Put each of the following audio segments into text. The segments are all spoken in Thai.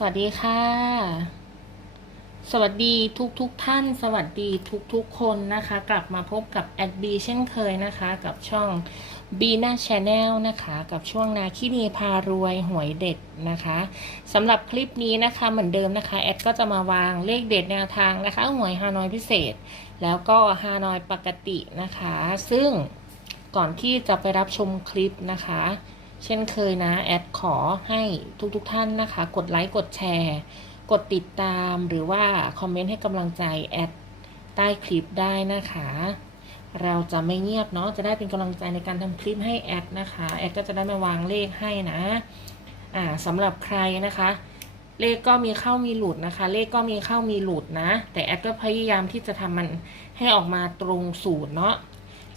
สวัสดีค่ะ สวัสดีทุกทุกท่าน สวัสดีทุกทุกคนนะคะ กลับมาพบกับแอดบีเช่นเคยนะคะ กับช่องบีน่าชาแนลนะคะ กับช่วงนาคินีพารวยหวยเด็ดนะคะสำหรับคลิปนี้นะคะเหมือนเดิมนะคะ แอดก็จะมาวางเลขเด็ดแนวทางนะคะ หวยฮานอยพิเศษ แล้วก็ฮานอยปกตินะคะ ซึ่งก่อนที่จะไปรับชมคลิปนะคะ เช่นเคยนะ แอดขอให้ทุกๆทท่านนะคะ กดไลค์กดแชร์ กดติดตามหรือว่าคอมเมนต์ให้กำลังใจแอดใต้คลิปได้นะคะ เราจะไม่เงียบเนาะจะได้เป็นกำลังใจในการทำคลิปให้แอดนะคะแอดก็จะได้มาวางเลขให้นะอ่าสำหรับใครนะคะ เลขก็มีเข้ามีหลุดนะคะ เลขก็มีเข้ามีหลุดนะ แต่แอดก็พยายามที่จะทำมันให้ออกมาตรงสูตรเนาะ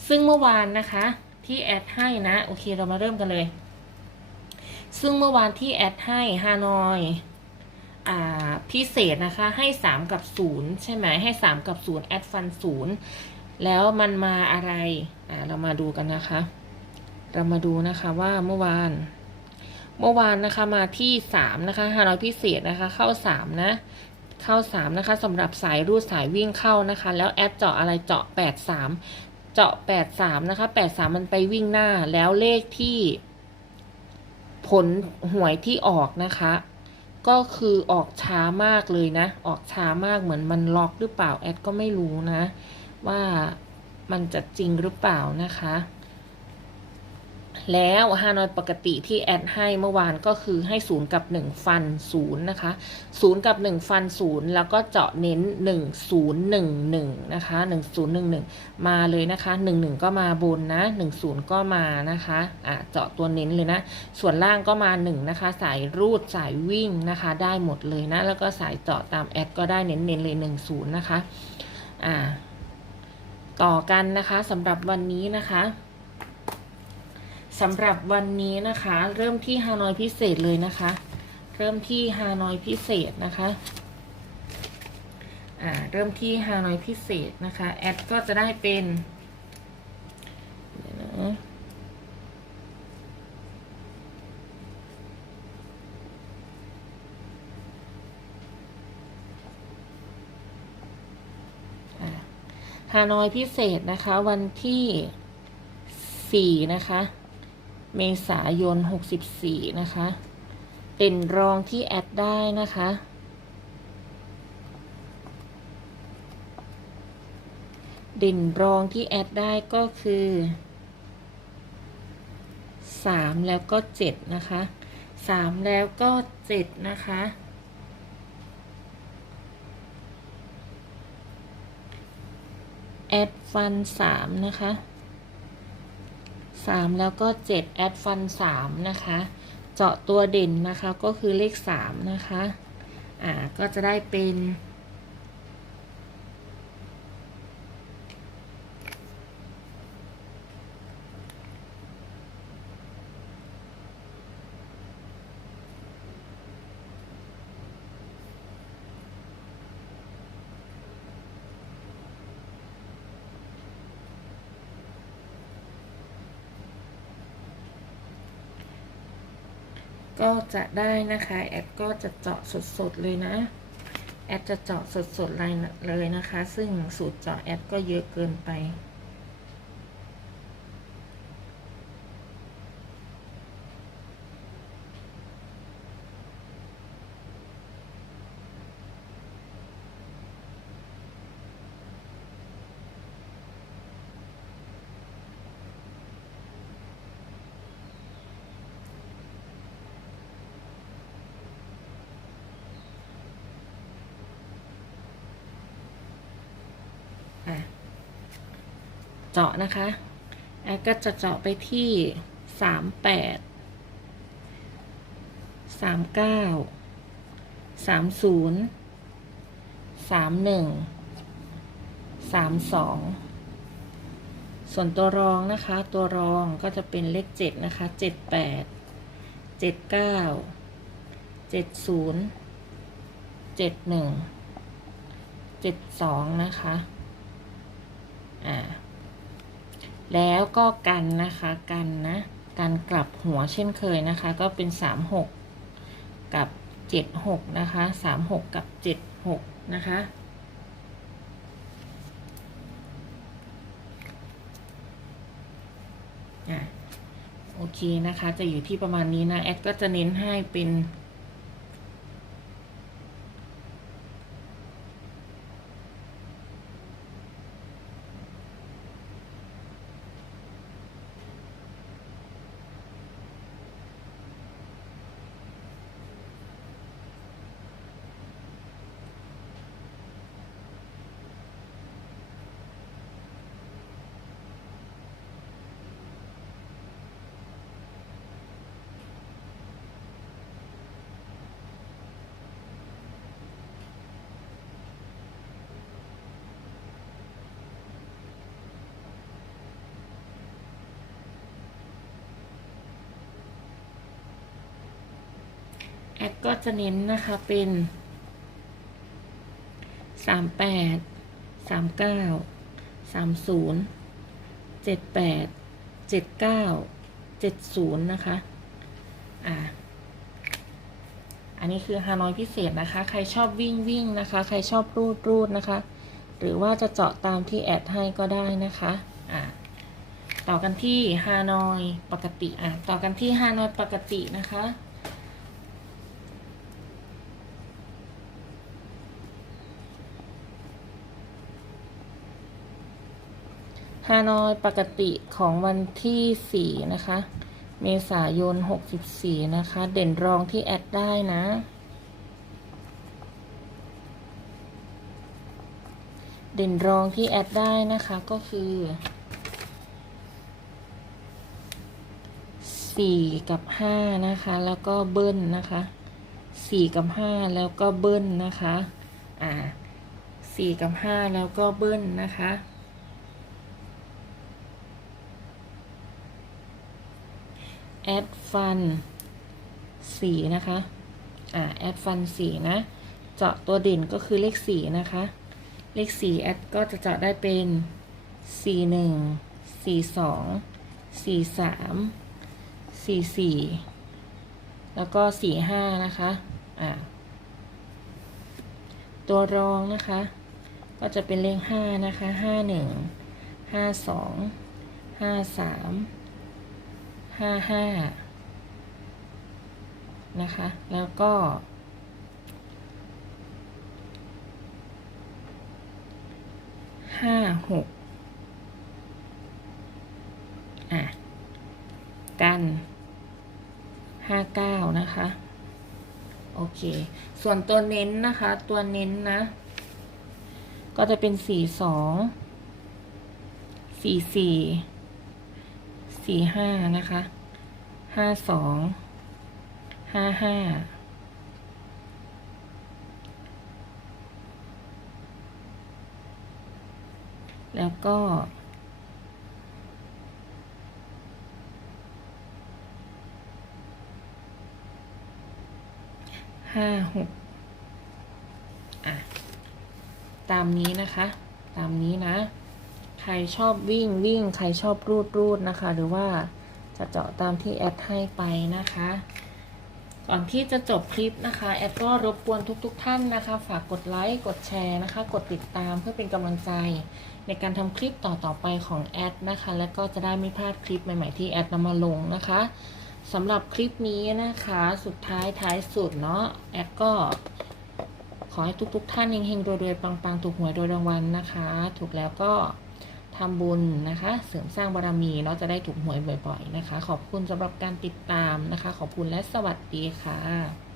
ซึ่งเมื่อวานนะคะที่แอดให้นะ โอเคเรามาเริ่มกันเลย ซึ่งเมื่อวานที่แอดให้ฮานอยอพิเศษนะคะให้ 3 กับ 0 ใช่ไหมให้ 3 กับ 0 แอดฟัน 0 แล้วมันมาอะไรเรามาดูกันนะคะ เรามาดูนะคะว่าเมื่อวาน เมื่อวานนะคะมาที่3นะคะฮานอยพิเศษนะคะเข้า 3 นะเข้า 3 นะคะสำหรับสายรูดสายวิ่งเข้านะคะ แล้วแอดเจาะอะไรเจาะ 83 เจาะ 83 นะคะ 83 มันไปวิ่งหน้าแล้วเลขที่ ผลหวยที่ออกนะคะ ก็คือออกช้ามากเลยนะ ออกช้ามากเหมือนมันล็อกหรือเปล่าแอดก็ไม่รู้นะ ว่ามันจะจริงหรือเปล่านะคะ แล้วฮานอยปกติที่แอดให้เมื่อวานก็คือให้ศูนย์กับหนึ่งฟันศูนย์นะคะศูนย์กับหนึ่งฟันศูนย์แล้วก็เจาะเน้นหนึ่งศูนย์หนึ่งหนึ่งนะคะหนึ่งศูนย์หนึ่งหนึ่งมาเลยนะคะหนึ่งหนึ่งก็มาบนนะหนึ่งศูนย์ก็มานะคะอะเจาะตัวเน้นเลยนะ ส่วนล่างก็มาหนึ่งนะคะ สายรูดสายวิ่งนะคะ ได้หมดเลยนะ แล้วก็สายเจาะตามแอดก็ได้เน้นๆเลยหนึ่งศูนย์นะคะอ่าต่อกันนะคะสำหรับวันนี้นะคะ สำหรับวันนี้นะคะ เริ่มที่ฮานอยพิเศษเลยนะคะ เริ่มที่ฮานอยพิเศษนะคะอ่าเริ่มที่ฮานอยพิเศษนะคะแอดก็จะได้เป็นฮานอยพิเศษนะคะ วันที่สี่นะคะ เมษายนหกสิบสี่นะคะ เด่นรองที่แอดได้นะคะ เด่นรองที่แอดได้ก็คือสามแล้วก็เจ็ดนะคะสามแล้วก็เจ็ดนะคะ แอดฟันสามนะคะ สามแล้วก็เจ็ดแอดฟันสามนะคะ เจาะตัวเด่นนะคะก็คือเลขสามนะคะ อ่าก็จะได้เป็น ก็จะได้นะคะ แอดก็จะเจาะสดๆเลยนะ แอดจะเจาะสดๆเลยนะเลยนะคะ ซึ่งสูตรเจาะแอดก็เยอะเกินไป เจาะนะคะแอดก็จะเจาะไปที่สามแปดสามเก้าสามศูนย์สามหนึ่งสามสองส่วนตัวรองนะคะ ตัวรองก็จะเป็นเลขเจ็ดนะคะเจ็ดแปดเจ็ดเก้าเจ็ดศูนย์เจ็ดหนึ่งเจ็ดสองนะคะ อ่า แล้วก็กันนะคะกันนะกันกลับหัวเช่นเคยนะคะ ก็เป็นสามหกกับเจ็ดหกนะคะสามหกกับเจ็ดหกนะคะอะโอเคนะคะ จะอยู่ที่ประมาณนี้นะ แอดก็จะเน้นให้เป็น ก็จะเน้นนะคะเป็นสามแปดสามเก้าสามศูนย์เจ็ดแปดเจ็ดเก้าเจ็ดศูนย์นะคะ อ่า อันนี้คือฮานอยพิเศษนะคะ ใครชอบวิ่งวิ่งนะคะ ใครชอบรูดรูดนะคะ หรือว่าจะเจาะตามที่แอดให้ก็ได้นะคะ อ่าต่อกันที่ฮานอยปกติ อะ ต่อกันที่ฮานอยปกตินะคะ ฮานอยปกติของวันที่4นะคะ เมษายน64นะคะ เด่นรองที่แอดได้นะ เด่นรองที่แอดได้นะคะก็คือ4กับ5นะคะ แล้วก็เบิ้ลนะคะ4กับ5แล้วก็เบิ้ลนะคะ อ่า4กับ5แล้วก็เบิ้ลนะคะ แอดฟันสีนะคะ อ่า แอดฟันสีนะ เจาะตัวเด่นก็คือเลขสี่นะคะ เลขสี่แอดก็จะเจาะได้เป็นสี่หนึ่งสี่สองสี่สามสี่สี่แล้วก็สี่ห้านะคะ อ่า ตัวรองนะคะ ก็จะเป็นเลขห้านะคะห้าหนึ่งห้าสองห้าสาม ห้าห้านะคะ แล้วก็ห้าหกอะ กันห้าเก้านะคะ โอเค ส่วนตัวเน้นนะคะ ตัวเน้นนะ ก็จะเป็นสี่สองสี่สี่ สี่ห้านะคะห้าสองห้าห้าแล้วก็ห้าหกอะ ตามนี้นะคะ ตามนี้นะ ใครชอบวิ่งวิ่ง ใครชอบรูดรูดนะคะ หรือว่าจะเจาะตามที่แอดให้ไปนะคะ ก่อนที่จะจบคลิปนะคะ แอดก็รบกวนทุกๆทท่านนะคะ ฝากกดไลค์กดแชร์นะคะ กดติดตามเพื่อเป็นกำลังใจ ในการทำคลิปต่อๆไปของแอดนะคะ และก็จะได้ไม่พลาดคลิปใหม่ๆที่แอดนำมาลงนะคะสำหรับคลิปนี้นะคะ สุดท้ายท้ายสุดเนาะแอดก็ขอให้ทุกๆท่านเฮงๆรวยๆปังๆ ถูกหวยโดยรางวัลนะคะ ถูกแล้วก็ ทำบุญนะคะ เสริมสร้างบารมีเนาะจะได้ถูกหวยบ่อย ๆ นะคะ ขอบคุณสำหรับการติดตามนะคะ ขอบคุณและสวัสดีค่ะ